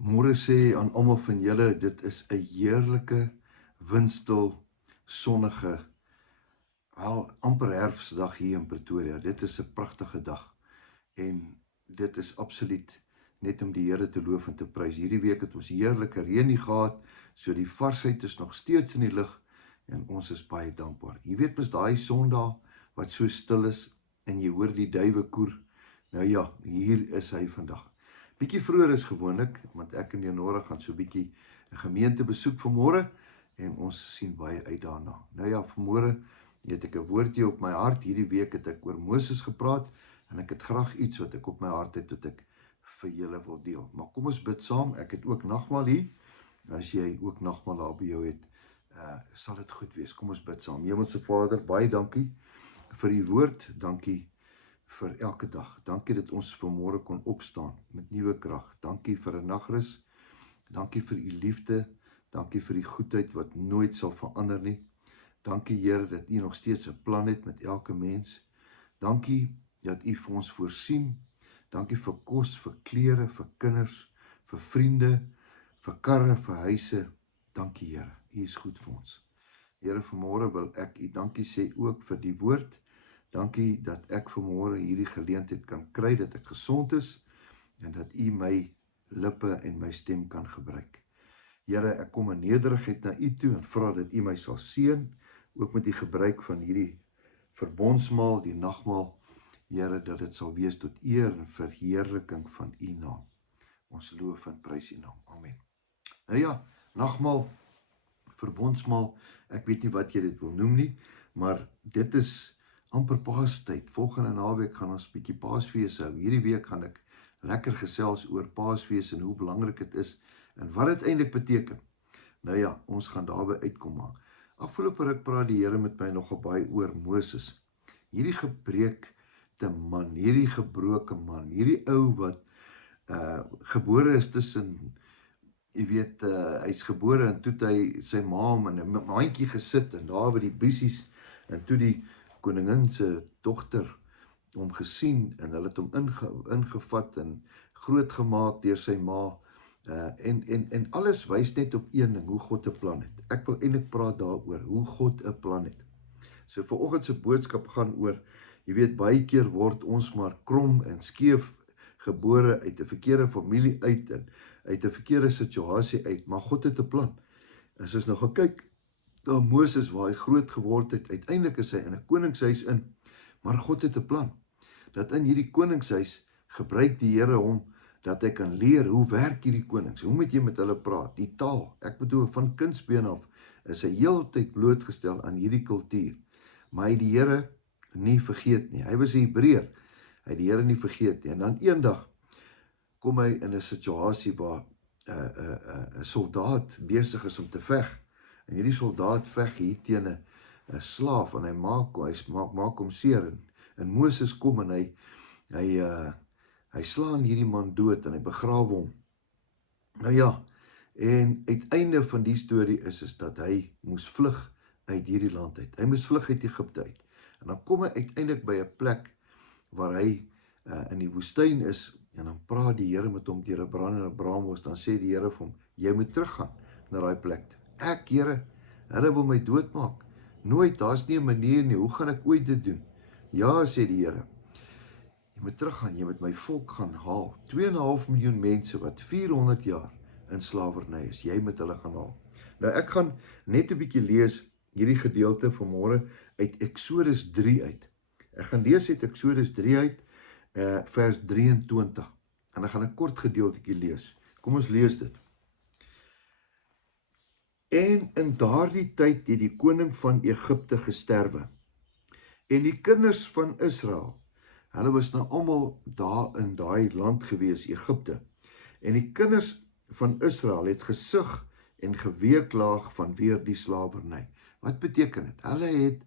Môre sê aan almal van julle, dit is 'n heerlike, windstil, sonnige, amper herfsdag hier in Pretoria. Dit is 'n pragtige dag en dit is absoluut net om die Here te loof en te prys. Hierdie week het ons heerlike reën nie gehad, so die varsheid is nog steeds in die lug en ons is baie dankbaar. Jy weet mos daai Sondag wat so stil is en jy hoor die duwe koer. Nou ja, hier is hy vandag. Bietjie vroeër is gewoonlik, want ek en Leonora gaan so bietjie 'n gemeente besoek vanmôre en ons sien baie uit daarna. Nou ja, vanmôre het ek 'n woordjie op my hart. Hierdie week het ek oor Moses gepraat en ek het graag iets wat ek op my hart het wat ek vir julle wil deel. Maar kom ons bid saam. Ek het ook nagmaal hier. As jy ook nagmaal daar by jou het, sal dit goed wees. Kom ons bid saam. Hemelse Vader, baie dankie vir u woord. Dankie vir elke dag. Dankie dat ons vanmôre kon opstaan met nuwe krag. Dankie vir 'n nagrus. Dankie vir u liefde. Dankie vir die goedheid wat nooit sal verander nie. Dankie Here dat u nog steeds 'n plan het met elke mens. Dankie dat u vir ons voorsien. Dankie vir kos, vir klere, vir kinders, vir vriende, vir karre, vir huise. Dankie Here. U is goed vir ons. Here, vanmôre wil ek u dankie sê ook vir die woord. Dankie dat ek vanmôre hierdie geleentheid kan kry, dat ek gesond is en dat u my lippe en my stem kan gebruik. Here, ek kom in nederigheid na u toe en vra dat u my sal seën, ook met die gebruik van hierdie verbondsmaal, die nagmaal. Here, dat dit sal wees tot eer en verheerliking van u naam. Ons loof en prys u naam. Amen. Nou ja, nagmaal, verbondsmaal, ek weet nie wat jy dit wil noem nie, maar dit is amper Paastyd. Volgende naweek gaan ons bietjie Paasfees hou. Hierdie week gaan ek lekker gesels oor Paasfees en hoe belangrik dit is en wat dit eintlik beteken. Nou ja, ons gaan daarby uitkom maar. Afgelope ruk praat die Here met my nogal baie oor Moses. Hierdie gebreekte man, hierdie gebroke man, hierdie ou wat gebore is tussen, jy weet, hy's gebore en toe hy sy ma hom in 'n mandjie gesit en daar by die bussies en toe die koningin se dogter hom gesien en hulle het hom ingevat en grootgemaak deur sy ma. En alles wys net op een ding, hoe God 'n plan het. Ek wil eintlik praat daaroor, hoe God 'n plan het. So vanoggend se boodskap gaan oor, jy weet, baie keer word ons maar krom en skeef gebore uit 'n verkeerde familie uit en uit 'n verkeerde situasie uit, maar God het 'n plan. As ons nou gaan kyk, daar Moses waar hy groot geword het, uiteindelik is hy in 'n koningshuis in, maar God het 'n plan, dat in hierdie koningshuis gebruik die Here hom, dat hy kan leer, hoe werk hierdie konings, hoe moet jy met hulle praat, die taal, ek bedoel, van kindsbeen af, is hy heeltyd blootgestel aan hierdie kultuur, maar hy die Here nie vergeet nie, hy was 'n Hebreër, hy die Here nie vergeet nie, en dan eendag, kom hy in 'n situasie waar 'n soldaat besig is om te veg, en hierdie soldaat veg hier teen 'n slaaf, en hy maak hom seer, en Moses kom en hy slaan hierdie man dood, en hy begrawe hom. Nou ja, en uiteinde van die storie is dat hy moes vlug uit hierdie land uit. Hy moes vlug uit Egipte uit. En dan kom hy uiteindelik by 'n plek waar hy in die woestyn is, en dan praat die Here met hom deur 'n brandende braambos, dan sê die Here vir hom, jy moet teruggaan na daai plek toe. Ek, Here, hulle wil my doodmaak. Nooit, daar's nie 'n manier nie, hoe gaan ek ooit dit doen? Ja, sê die Here, jy moet teruggaan, jy moet my volk gaan haal. 2,5 miljoen mense wat 400 jaar in slawerny is, jy moet hulle gaan haal. Nou ek gaan net 'n bietjie lees hierdie gedeelte vanmôre uit Eksodus 3 uit. Ek gaan lees uit Eksodus 3 uit, vers 23. En dan gaan ek kort gedeeltjie lees. Kom ons lees dit. En in daardie tyd het die koning van Egipte gesterwe. En die kinders van Israel, hulle was nou almal daar in daai land gewees, Egipte. En die kinders van Israel het gesug en geweeklaag vanweer die slawerny. Wat beteken dit? Hulle het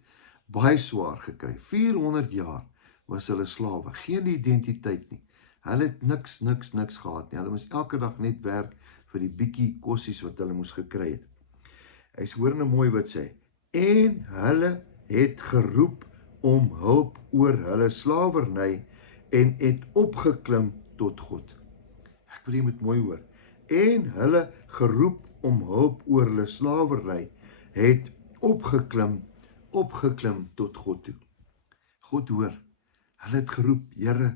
baie swaar gekry. 400 jaar was hulle slawe, geen identiteit nie. Hulle het niks gehad nie. Hulle moes elke dag net werk vir die bietjie kossies wat hulle moes gekry het. Hy hoor nou mooi wat sê. En hulle het geroep om hulp oor hulle slawerny en het opgeklim tot God. Ek wil jy moet mooi hoor. en hulle geroep om hulp oor hulle slawerny, het opgeklim tot God toe. God hoor, hulle het geroep, Here,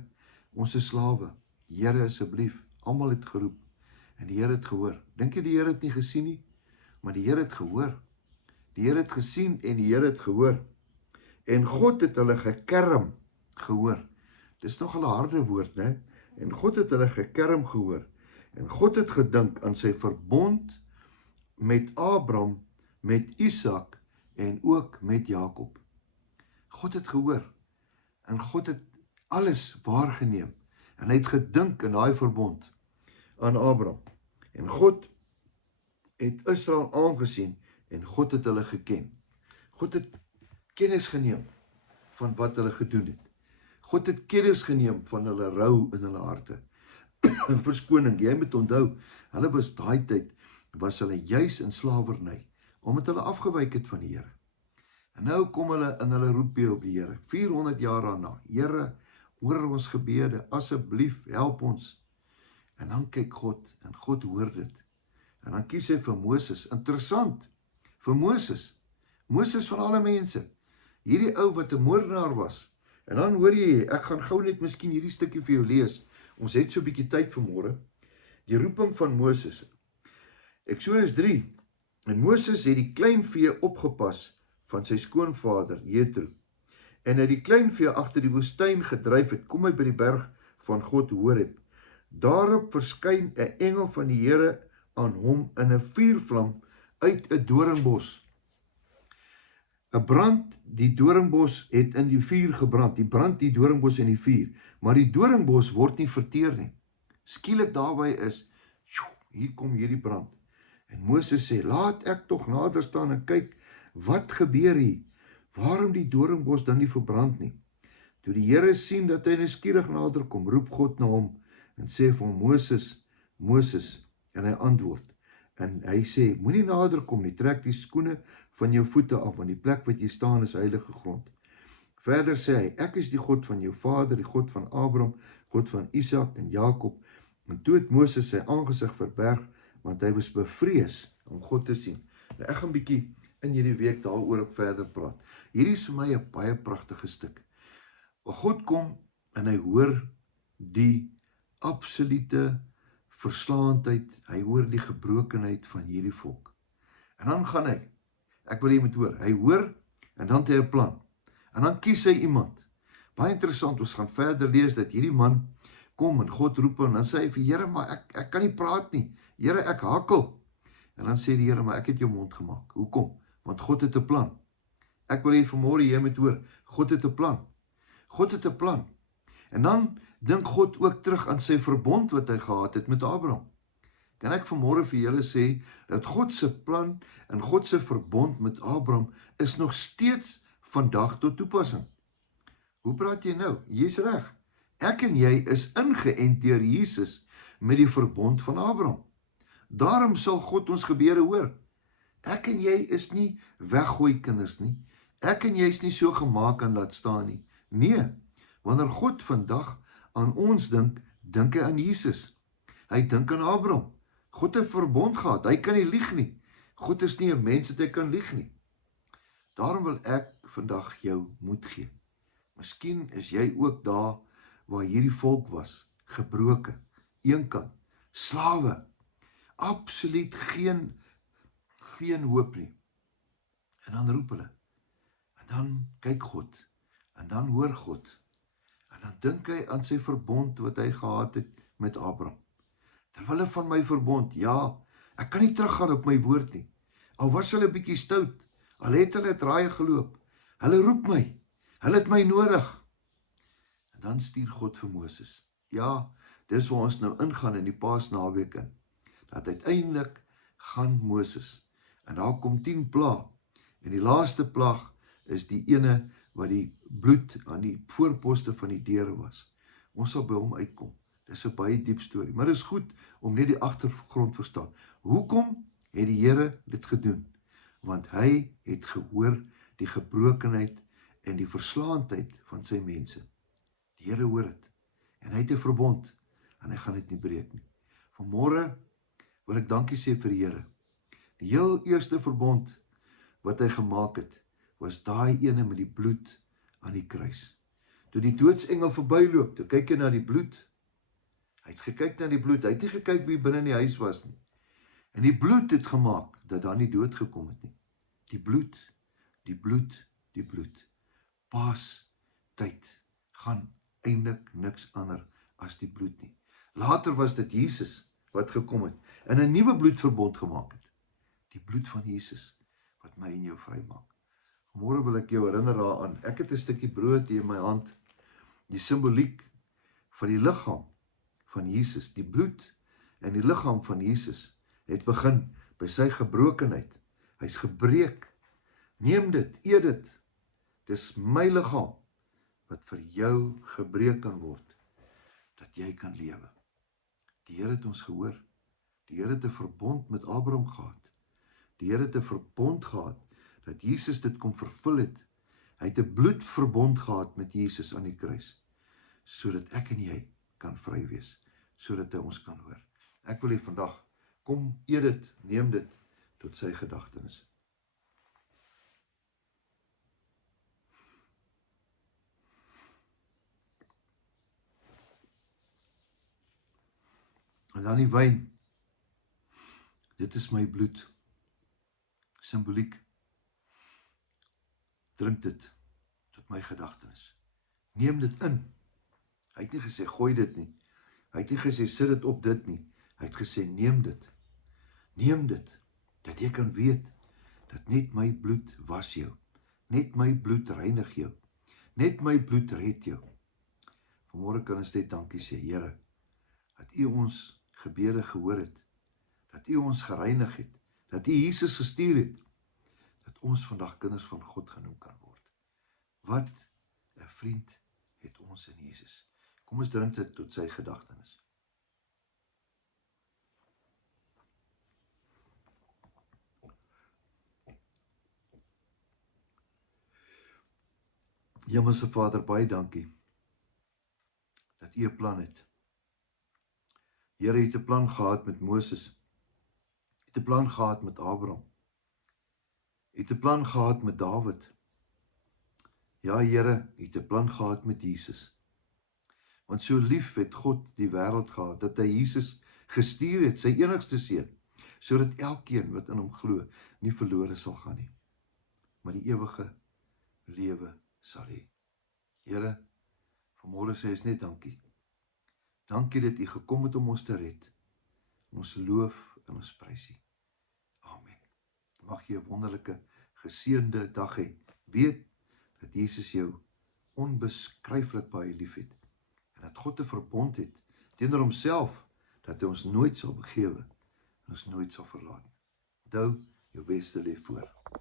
ons is slawe, Here asseblief, almal het geroep, en die Here het gehoor. Dink jy die Here het nie gesien nie? Maar die Here het gehoor. Die Here het gesien en die Here het gehoor. En God het hulle gekerm gehoor. Dis nog 'n harde woord, né? En God het hulle gekerm gehoor. En God het gedink aan sy verbond met Abraham, met Isak en ook met Jakob. God het gehoor. En God het alles waargeneem. En hy het gedink in daai verbond aan Abraham. En God het Israel aangesien en God het hulle geken. God het kennis geneem van wat hulle gedoen het. God het kennis geneem van hulle rou in hulle harte. Verskoning, jy moet onthou, hulle was daai tyd, was hulle juis in slawerny, omdat hulle afgewyk het van die Here. En nou kom hulle in hulle roepie op die Here, 400 jaar daarna. Here, hoor ons gebede, asseblief, help ons. En dan kyk God, en God hoor dit. En dan kies hy vir Moses, interessant, vir Moses van alle mense, hierdie ou wat 'n moordenaar was. En dan hoor jy, ek gaan gou net miskien hierdie stukkie vir jou lees, ons het so 'n bietjie tyd vanmôre, die roeping van Moses. Eksodus 3, en Moses het die kleinvee opgepas van sy skoonvader, Jethro, en hy die kleinvee agter die woestyn gedryf het, kom hy by die berg van God Horeb. Daarop verskyn 'n engel van die Here aan hom in 'n vuurvlam uit 'n doringbos. 'n brand, die doringbos het in die vuur gebrand, die brand die doringbos in die vuur, maar die doringbos word nie verteer nie. Skielik daarby is, hier kom hierdie brand. En Moses sê, laat ek tog nader staan en kyk, wat gebeur hier? Waarom die doringbos dan nie verbrand nie? Toe die Here sien dat hy nuuskierig nader kom, roep God na hom en sê vir hom, Moses, Moses, en hy antwoord. En hy sê, moenie nader kom nie, trek die skoene van jou voete af, want die plek wat jy staan is heilige grond. Verder sê hy, ek is die God van jou vader, die God van Abraham, God van Isak en Jakob. En toe het Moses sy aangesig verberg, want hy was bevrees om God te sien. Nou, ek gaan bietjie in hierdie week daaroor ook verder praat. Hierdie is vir my 'n baie pragtige stuk. God kom en hy hoor die absolute verslaandheid, hy hoor die gebrokenheid van hierdie volk. En dan gaan hy, ek wil jy moet hoor, hy hoor en dan het hy 'n plan. En dan kies hy iemand. Baie interessant, ons gaan verder lees dat hierdie man kom en God roep hom en dan sê hy vir Here, maar ek kan nie praat nie. Here, ek hakkel. En dan sê die Here, maar ek het jou mond gemaak. Hoekom? Want God het 'n plan. Ek wil hê vanmôre jy moet hoor, God het 'n plan. God het 'n plan. En dan dink God ook terug aan sy verbond wat hy gehad het met Abraham. Kan ek vanmôre vir julle sê dat God se plan en God se verbond met Abraham is nog steeds vandag tot toepassing. Hoe praat jy nou? Jy's reg. Ek en jy is ingeënt deur Jesus met die verbond van Abraham. Daarom sal God ons gebede hoor. Ek en jy is nie weggooi kinders nie. Ek en jy is nie so gemaak en laat staan nie. Nee, wanneer God vandag aan ons dink, dink hy aan Jesus. Hy dink aan Abraham. God het 'n verbond gehad, hy kan nie lieg nie. God is nie 'n mens dat hy kan lieg nie. Daarom wil ek vandag jou moed gee. Miskien is jy ook daar waar hierdie volk was, gebroken, eenkant, slawe, absoluut geen hoop nie. En dan roep hulle, en dan kyk God, en dan hoor God, en dan dink hy aan sy verbond wat hy gehad het met Abraham. Terwille van my verbond, ja, ek kan nie teruggaan op my woord nie. Al was hulle 'n bietjie stout, al het hulle draaie geloop, hulle roep my, hulle het my nodig. En dan stuur God vir Moses. Ja, dis waar ons nou ingaan in die Paasnaweek in. Dat uiteindelik gaan Moses, en daar kom 10 plaag, en die laaste plaag is die ene wat die bloed aan die voorposte van die deure was. Ons sal by hom uitkom. Dis 'n baie diep storie, maar dit is goed om net die agtergrond verstaan. Hoekom het die Here dit gedoen? Want hy het gehoor die gebrokenheid en die verslaandheid van sy mense. Die Here hoor dit, en hy het 'n verbond, en hy gaan dit nie breek nie. Vanmôre wil ek dankie sê vir die Here. Die heel eerste verbond wat hy gemaak het, was daai ene met die bloed aan die kruis. Toe die doodsengel verbyloop, toe kyk hy na die bloed. Hy het gekyk na die bloed, hy het nie gekyk wie binne in die huis was nie. En die bloed het gemaak dat daar nie dood gekom het nie. Die bloed, die bloed, die bloed. Paastyd gaan eintlik niks ander as die bloed nie. Later was dit Jesus wat gekom het en 'n nuwe bloedverbond gemaak het. Die bloed van Jesus wat my en jou vrymaak. Môre wil ek jou herinner daaraan. Ek het 'n stukkie brood hier in my hand. Die simboliek van die liggaam van Jesus, die bloed en die liggaam van Jesus het begin by sy gebrokenheid. Hy's gebreek. Neem dit, eet dit. Dis my liggaam wat vir jou gebreek kan word, dat jy kan lewe. Die Here het ons gehoor. Die Here het 'n verbond met Abraham gehad. Die Here het 'n verbond gehad, dat Jesus dit kom vervul het. Hy het 'n bloedverbond gehad met Jesus aan die kruis, sodat ek en jy kan vry wees, sodat hy ons kan hoor. Ek wil hê vandag, kom eet dit, neem dit tot sy gedagtenis. En dan die wyn. Dit is my bloed. Simboliek. Drink dit tot my gedagtenis. Neem dit in. Hy het nie gesê gooi dit nie. Hy het nie gesê sit dit op dit nie. Hy het gesê neem dit. Neem dit, dat jy kan weet, dat net my bloed was jou. Net my bloed reinig jou. Net my bloed red jou. Vanmôre kan ons net dankie sê, Here, dat U ons gebede gehoor het, dat U ons gereinig het, dat U Jesus gestuur het, dat ons vandag kinders van God genoem kan word. Wat 'n vriend het ons in Jesus. Kom ons drink dit tot sy gedagtenis. Hemelse Vader, baie dankie dat U 'n plan het. Here, U het 'n plan gehad met Moses. U het 'n plan gehad met Abraham. U het 'n plan gehad met Dawid. Ja, Here, U het 'n plan gehad met Jesus. Want so lief het God die wêreld gehad, dat hy Jesus gestuur het, sy enigste seun, sodat elkeen wat in hom glo, nie verlore sal gaan nie, maar die ewige lewe sal hê. Here, vanmôre sê ons net dankie. Dankie dat U gekom het om ons te red. Ons loof en ons prys U. Amen. Mag jy 'n wonderlike, geseënde dag hê. Weet dat Jesus jou onbeskryflik baie liefhet en dat God 'n verbond het teenoor homself, dat hy ons nooit sal begewe en ons nooit sal verlaat. Onthou, jou beste lê voor.